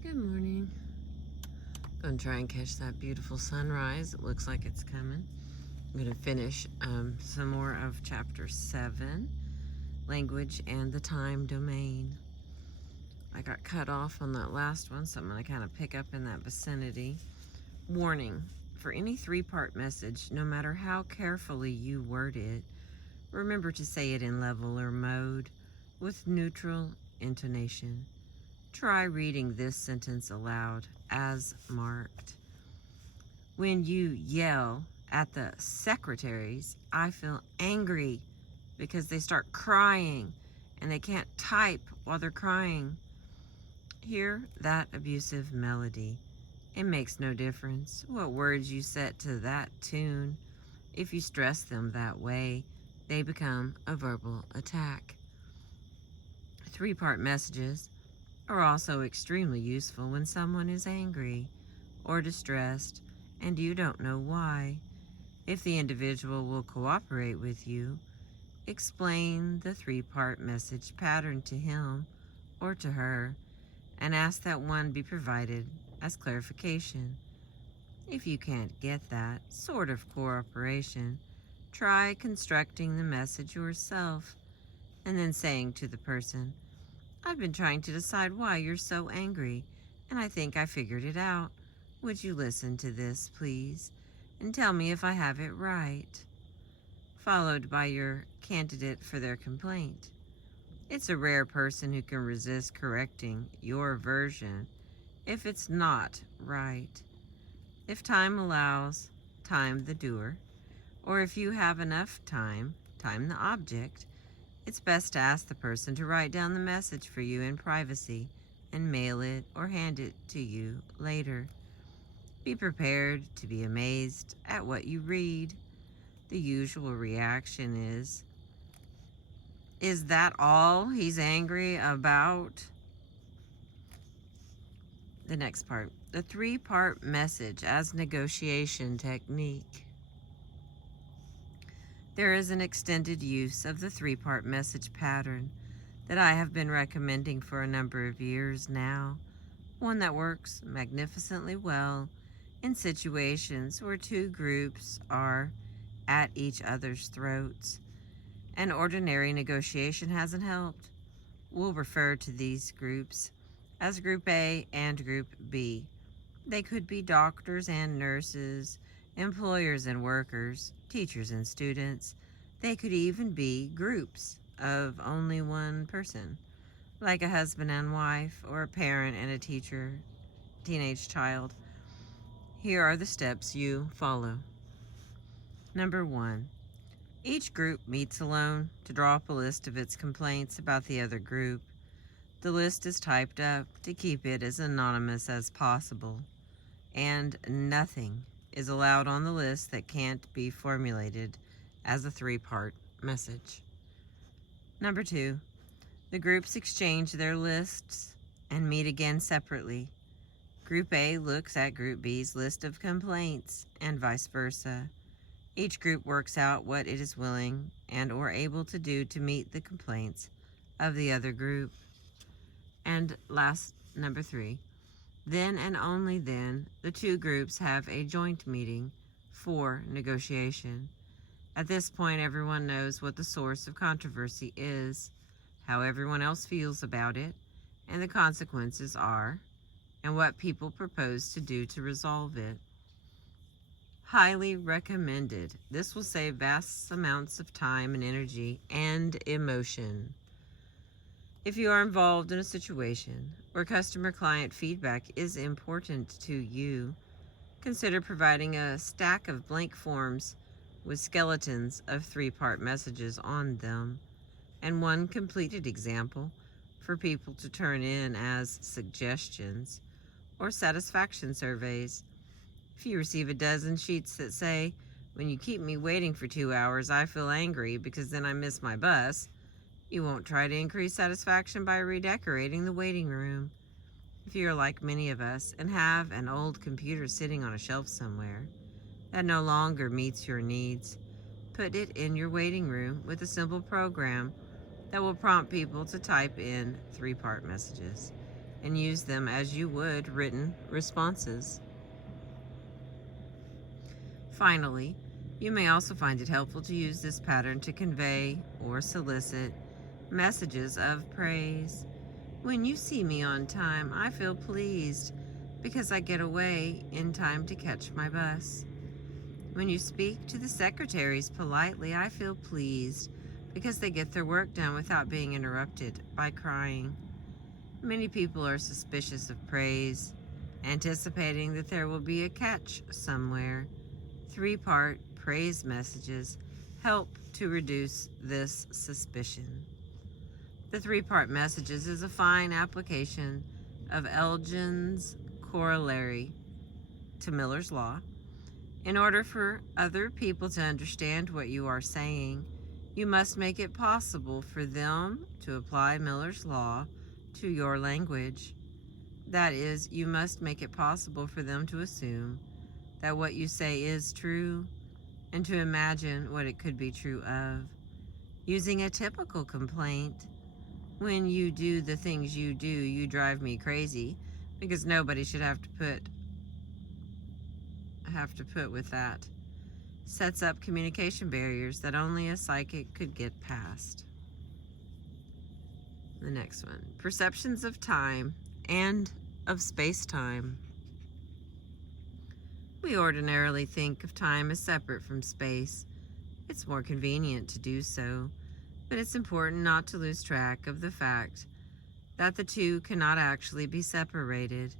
Good morning. Gonna try and catch that beautiful sunrise. It looks like it's coming. I'm gonna finish some more of chapter 7, language and the time domain. I got cut off on that last one, so I'm gonna kind of pick up in that vicinity. Warning: for any 3-part message, no matter how carefully you word it, remember to say it in level or mode with neutral intonation. Try reading this sentence aloud as marked. When you yell at the secretaries, I feel angry because they start crying and they can't type while they're crying. Hear that abusive melody. It makes no difference what words you set to that tune. If you stress them that way, they become a verbal attack. 3-part messages are also extremely useful when someone is angry or distressed and you don't know why. If the individual will cooperate with you, explain the 3-part message pattern to him or to her and ask that one be provided as clarification. If you can't get that sort of cooperation, try constructing the message yourself and then saying to the person, I've been trying to decide why you're so angry, and I think I figured it out. Would you listen to this, please, and tell me if I have it right? Followed by your candidate for their complaint. It's a rare person who can resist correcting your version if it's not right. If time allows, time the doer, or if you have enough time, time the object. It's best to ask the person to write down the message for you in privacy and mail it or hand it to you later. Be prepared to be amazed at what you read. The usual reaction is that all he's angry about? The next part, the 3-part message as negotiation technique. There is an extended use of the 3-part message pattern that I have been recommending for a number of years now, one that works magnificently well in situations where 2 groups are at each other's throats. An ordinary negotiation hasn't helped. We'll refer to these groups as Group A and Group B. They could be doctors and nurses, employers and workers, teachers and students. They could even be groups of only one person, like a husband and wife or a parent and a teenage child. Here are the steps you follow. Number 1. Each group meets alone to draw up a list of its complaints about the other group. The list is typed up to keep it as anonymous as possible, and nothing is allowed on the list that can't be formulated as a 3-part message. Number 2, the groups exchange their lists and meet again separately. Group A looks at Group B's list of complaints and vice versa. Each group works out what it is willing and or able to do to meet the complaints of the other group. And last, number 3, then and only then, the 2 groups have a joint meeting for negotiation. At this point, everyone knows what the source of controversy is, how everyone else feels about it, and the consequences are, and what people propose to do to resolve it. Highly recommended. This will save vast amounts of time and energy and emotion. If you are involved in a situation where customer-client feedback is important to you, consider providing a stack of blank forms with skeletons of 3-part messages on them, and one completed example for people to turn in as suggestions or satisfaction surveys. If you receive a dozen sheets that say, when you keep me waiting for 2 hours, I feel angry because then I miss my bus, you won't try to increase satisfaction by redecorating the waiting room. If you're like many of us and have an old computer sitting on a shelf somewhere that no longer meets your needs, put it in your waiting room with a simple program that will prompt people to type in 3-part messages. and use them as you would written responses. Finally, you may also find it helpful to use this pattern to convey or solicit messages of praise. When you see me on time, I feel pleased because I get away in time to catch my bus. When you speak to the secretaries politely, I feel pleased because they get their work done without being interrupted by crying. Many people are suspicious of praise, anticipating that there will be a catch somewhere. Three-part praise messages help to reduce this suspicion. The three-part messages is a fine application of Elgin's corollary to Miller's Law. In order for other people to understand what you are saying, you must make it possible for them to apply Miller's Law to your language. That is, you must make it possible for them to assume that what you say is true and to imagine what it could be true of. Using a typical complaint, when you do the things you do, you drive me crazy, because nobody should have to put with that, sets up communication barriers that only a psychic could get past. The next one, perceptions of time and of space-time. We ordinarily think of time as separate from space. It's more convenient to do so, but it's important not to lose track of the fact that the two cannot actually be separated,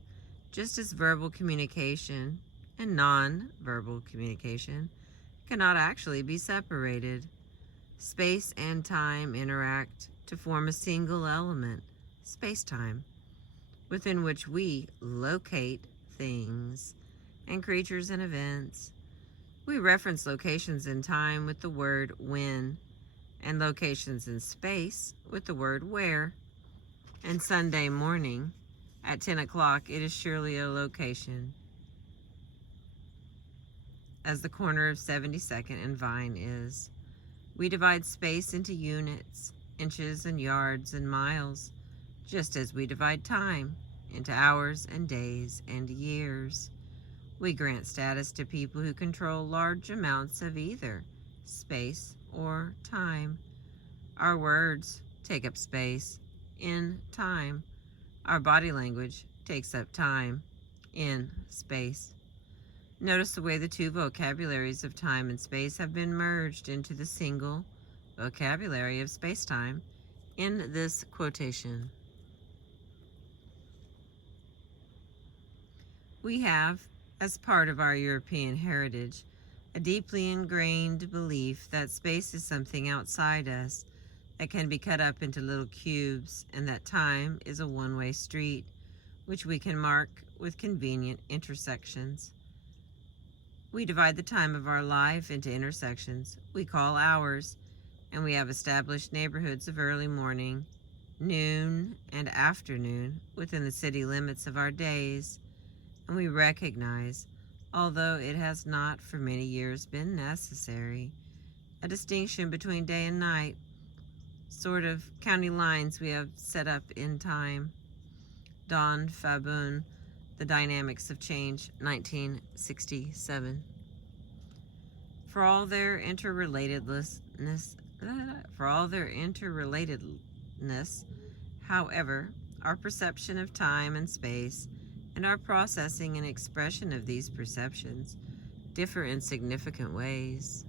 just as verbal communication and non-verbal communication cannot actually be separated. Space and time interact to form a single element, space-time, within which we locate things and creatures and events. We reference locations in time with the word when, and locations in space with the word where. And Sunday morning at 10 o'clock, it is surely a location, as the corner of 72nd and Vine is. We divide space into units, inches and yards and miles, just as we divide time into hours and days and years. We grant status to people who control large amounts of either space or time. Our words take up space in time. Our body language takes up time in space. Notice the way the two vocabularies of time and space have been merged into the single vocabulary of space-time in this quotation. We have, as part of our European heritage, a deeply ingrained belief that space is something outside us that can be cut up into little cubes, and that time is a one-way street, which we can mark with convenient intersections. We divide the time of our life into intersections we call hours, and we have established neighborhoods of early morning, noon, and afternoon within the city limits of our days, and we recognize, although it has not for many years been necessary, a distinction between day and night, sort of county lines we have set up in time. Don Fabun, The Dynamics of Change, 1967. For all their interrelatedness, however, our perception of time and space and our processing and expression of these perceptions differ in significant ways.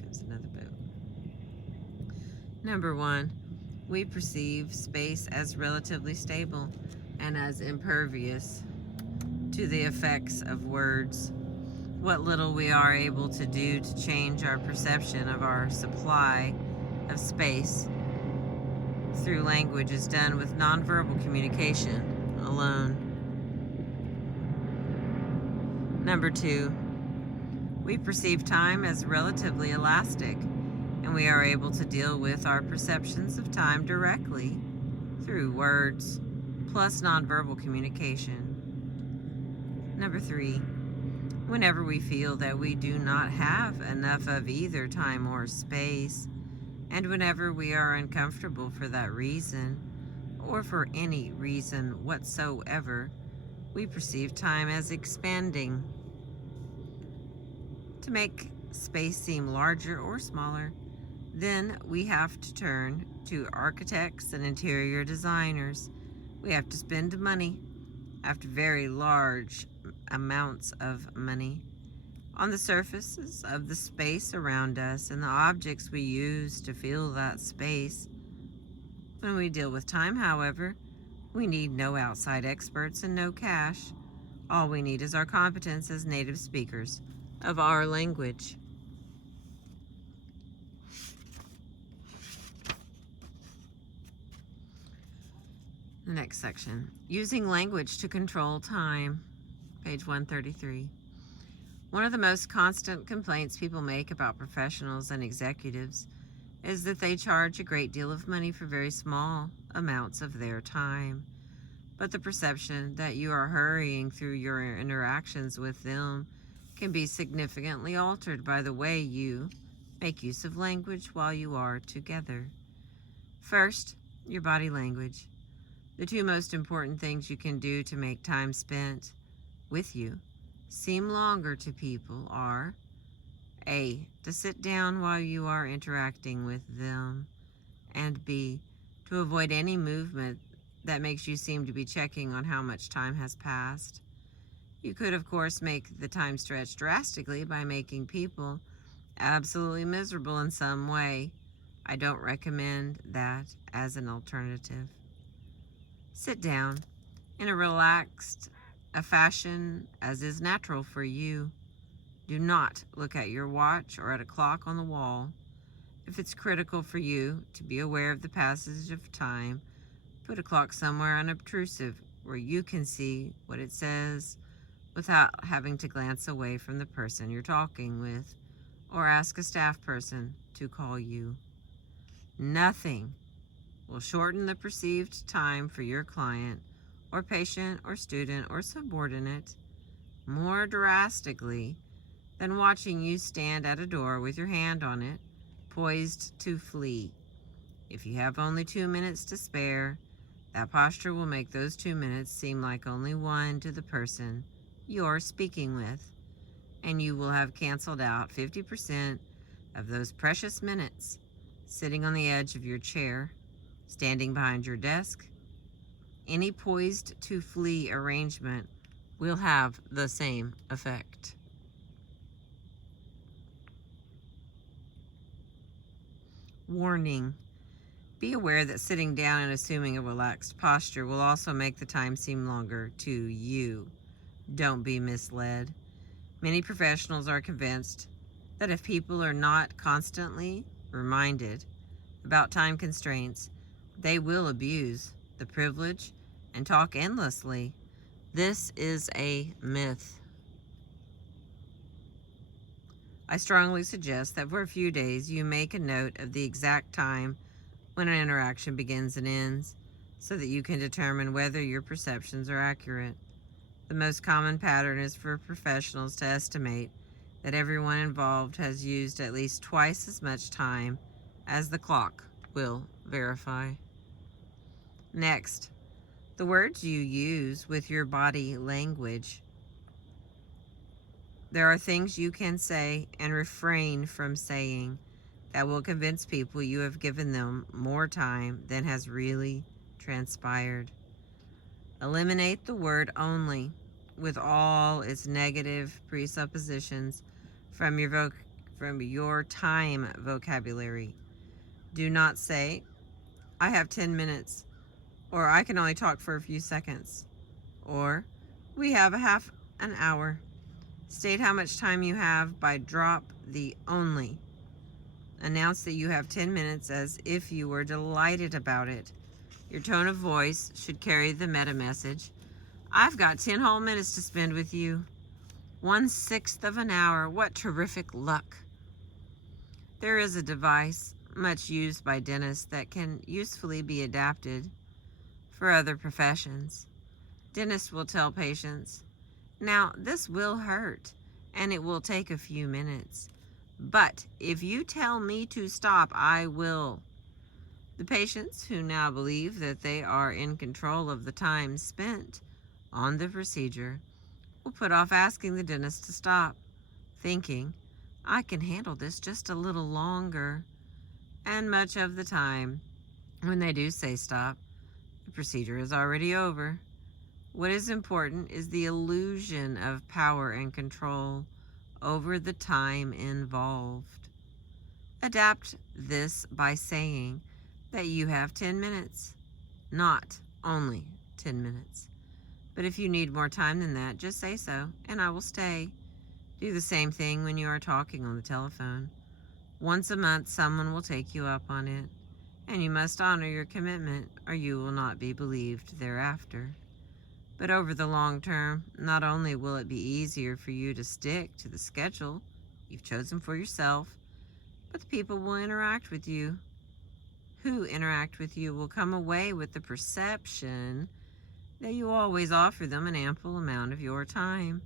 Comes another boat. Number one, we perceive space as relatively stable and as impervious to the effects of words. What little we are able to do to change our perception of our supply of space through language is done with nonverbal communication alone. Number two, we perceive time as relatively elastic, and we are able to deal with our perceptions of time directly through words plus nonverbal communication. Number three, whenever we feel that we do not have enough of either time or space, And whenever we are uncomfortable for that reason, or for any reason whatsoever, we perceive time as expanding. To make space seem larger or smaller, then we have to turn to architects and interior designers. We have to spend money, after very large amounts of money, on the surfaces of the space around us and the objects we use to fill that space. When we deal with time, however, we need no outside experts and no cash. All we need is our competence as native speakers of our language. The next section, using language to control time, page 133. One of the most constant complaints people make about professionals and executives is that they charge a great deal of money for very small amounts of their time. But the perception that you are hurrying through your interactions with them can be significantly altered by the way you make use of language while you are together. First, your body language. The two most important things you can do to make time spent with you seem longer to people are A, to sit down while you are interacting with them, and B, to avoid any movement that makes you seem to be checking on how much time has passed. You could, of course, make the time stretch drastically by making people absolutely miserable in some way. I don't recommend that as an alternative. Sit down in a relaxed fashion as is natural for you. Do not look at your watch or at a clock on the wall. If it's critical for you to be aware of the passage of time, put a clock somewhere unobtrusive where you can see what it says without having to glance away from the person you're talking with or ask a staff person to call you. Nothing will shorten the perceived time for your client or patient or student or subordinate more drastically than watching you stand at a door with your hand on it, poised to flee. If you have only 2 minutes to spare, that posture will make those 2 minutes seem like only one to the person you're speaking with, and you will have canceled out 50% of those precious minutes sitting on the edge of your chair, standing behind your desk. Any poised to flee arrangement will have the same effect. Warning. Be aware that sitting down and assuming a relaxed posture will also make the time seem longer to you. Don't be misled. Many professionals are convinced that if people are not constantly reminded about time constraints, they will abuse the privilege and talk endlessly. This is a myth. I strongly suggest that for a few days you make a note of the exact time when an interaction begins and ends, so that you can determine whether your perceptions are accurate. The most common pattern is for professionals to estimate that everyone involved has used at least twice as much time as the clock will verify. Next, the words you use with your body language. There are things you can say and refrain from saying that will convince people you have given them more time than has really transpired. Eliminate the word only with all its negative presuppositions from your time vocabulary. Do not say, I have 10 minutes, or I can only talk for a few seconds, or we have a half an hour. State how much time you have by drop the only. Announce that you have 10 minutes as if you were delighted about it. Your tone of voice should carry the meta message. I've got 10 whole minutes to spend with you. 1/6 of an hour. What terrific luck. There is a device much used by dentists that can usefully be adapted for other professions. Dentists will tell patients, now this will hurt and it will take a few minutes, But if you tell me to stop, I will. The patients who now believe that they are in control of the time spent on the procedure will put off asking the dentist to stop, thinking, I can handle this just a little longer. And much of the time, when they do say stop, the procedure is already over. What is important is the illusion of power and control over the time involved. Adapt this by saying that you have 10 minutes, not only 10 minutes. But if you need more time than that, just say so, and I will stay. Do the same thing when you are talking on the telephone. Once a month, someone will take you up on it, and you must honor your commitment, or you will not be believed thereafter. But over the long term, not only will it be easier for you to stick to the schedule you've chosen for yourself, but the people will interact with you. Who interact with you will come away with the perception that you always offer them an ample amount of your time,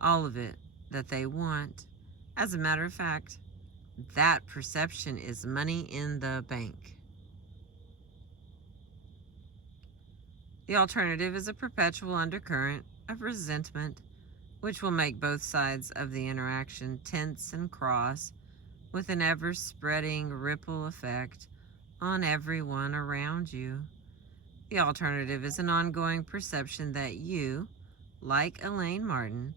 all of it that they want. As a matter of fact, that perception is money in the bank. The alternative is a perpetual undercurrent of resentment, which will make both sides of the interaction tense and cross, with an ever-spreading ripple effect on everyone around you. The alternative is an ongoing perception that you, like Elaine Martin,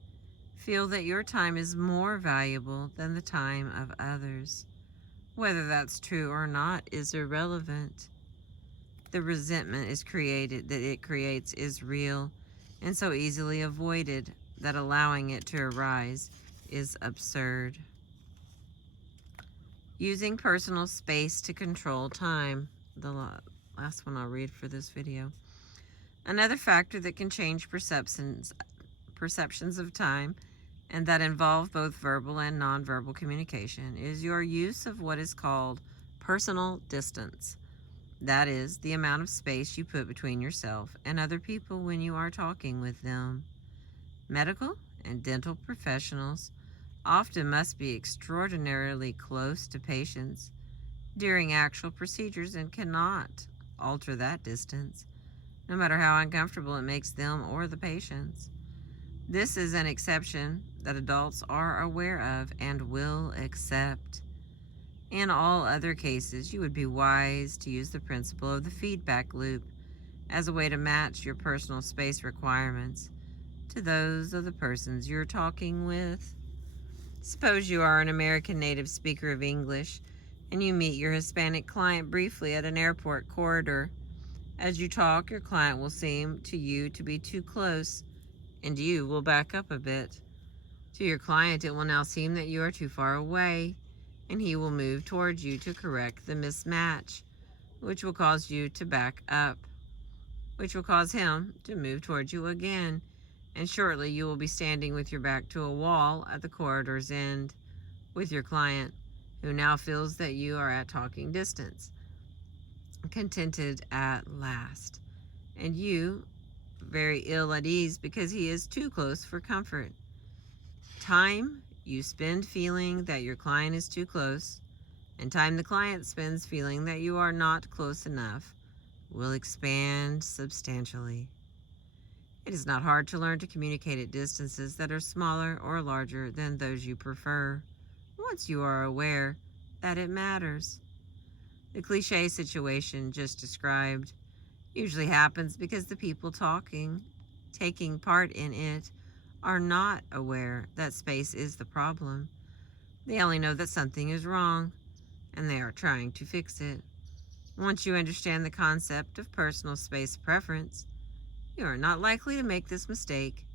feel that your time is more valuable than the time of others. Whether that's true or not is irrelevant. The resentment it creates is real and so easily avoided that allowing it to arise is absurd. Using personal space to control time. The last one I'll read for this video. Another factor that can change perceptions of time and that involve both verbal and nonverbal communication is your use of what is called personal distance. That is, the amount of space you put between yourself and other people when you are talking with them. Medical and dental professionals often must be extraordinarily close to patients during actual procedures and cannot alter that distance, no matter how uncomfortable it makes them or the patients. This is an exception that adults are aware of and will accept. In all other cases, you would be wise to use the principle of the feedback loop as a way to match your personal space requirements to those of the persons you're talking with. Suppose you are an American native speaker of English and you meet your Hispanic client briefly at an airport corridor. As you talk, your client will seem to you to be too close, and you will back up a bit. To your client, it will now seem that you are too far away, and he will move towards you to correct the mismatch, which will cause you to back up, which will cause him to move towards you again, and shortly you will be standing with your back to a wall at the corridor's end with your client, who now feels that you are at talking distance, contented at last, and you very ill at ease because he is too close for comfort. Time you spend feeling that your client is too close, and time the client spends feeling that you are not close enough, will expand substantially. It is not hard to learn to communicate at distances that are smaller or larger than those you prefer, once you are aware that it matters. The cliche situation just described usually happens because the people taking part in it, are not aware that space is the problem. They only know that something is wrong, and they are trying to fix it. Once you understand the concept of personal space preference, you are not likely to make this mistake,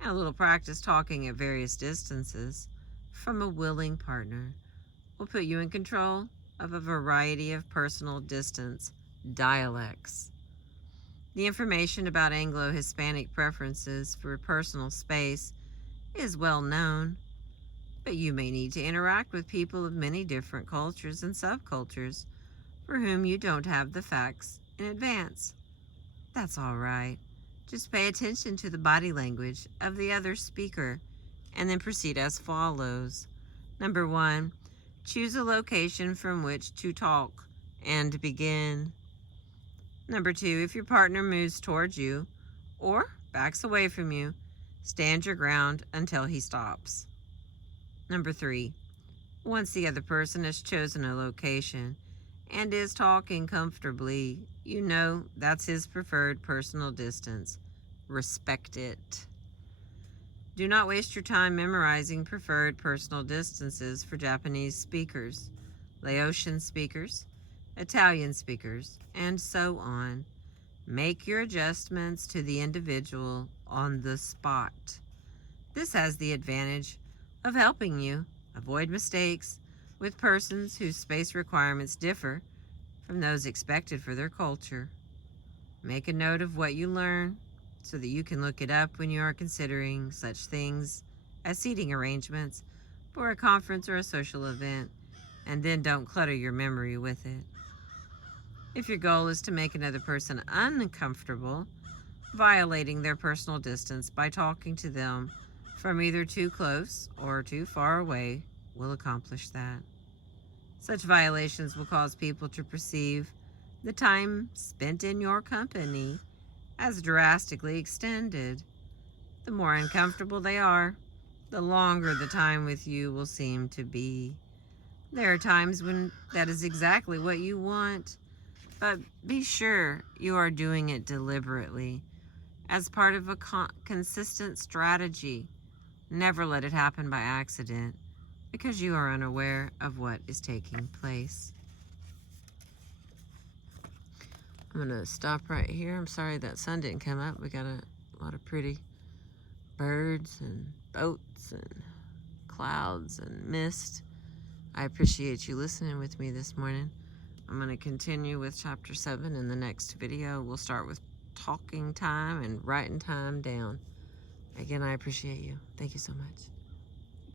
and a little practice talking at various distances from a willing partner will put you in control of a variety of personal distance dialects. The information about Anglo-Hispanic preferences for personal space is well known, but you may need to interact with people of many different cultures and subcultures for whom you don't have the facts in advance. That's all right. Just pay attention to the body language of the other speaker and then proceed as follows. Number 1, choose a location from which to talk and begin. Number 2, if your partner moves towards you or backs away from you, stand your ground until he stops. Number 3, once the other person has chosen a location and is talking comfortably, you know that's his preferred personal distance. Respect it. Do not waste your time memorizing preferred personal distances for Japanese speakers, Laotian speakers, Italian speakers, and so on. Make your adjustments to the individual on the spot. This has the advantage of helping you avoid mistakes with persons whose space requirements differ from those expected for their culture. Make a note of what you learn so that you can look it up when you are considering such things as seating arrangements for a conference or a social event, and then don't clutter your memory with it. If your goal is to make another person uncomfortable, violating their personal distance by talking to them from either too close or too far away will accomplish that. Such violations will cause people to perceive the time spent in your company as drastically extended. The more uncomfortable they are, the longer the time with you will seem to be. There are times when that is exactly what you want, but be sure you are doing it deliberately as part of a consistent strategy. Never let it happen by accident because you are unaware of what is taking place. I'm going to stop right here. I'm sorry that sun didn't come up. We got a lot of pretty birds and boats and clouds and mist. I appreciate you listening with me this morning. I'm going to continue with chapter 7 in the next video. We'll start with talking time and writing time down. Again, I appreciate you. Thank you so much.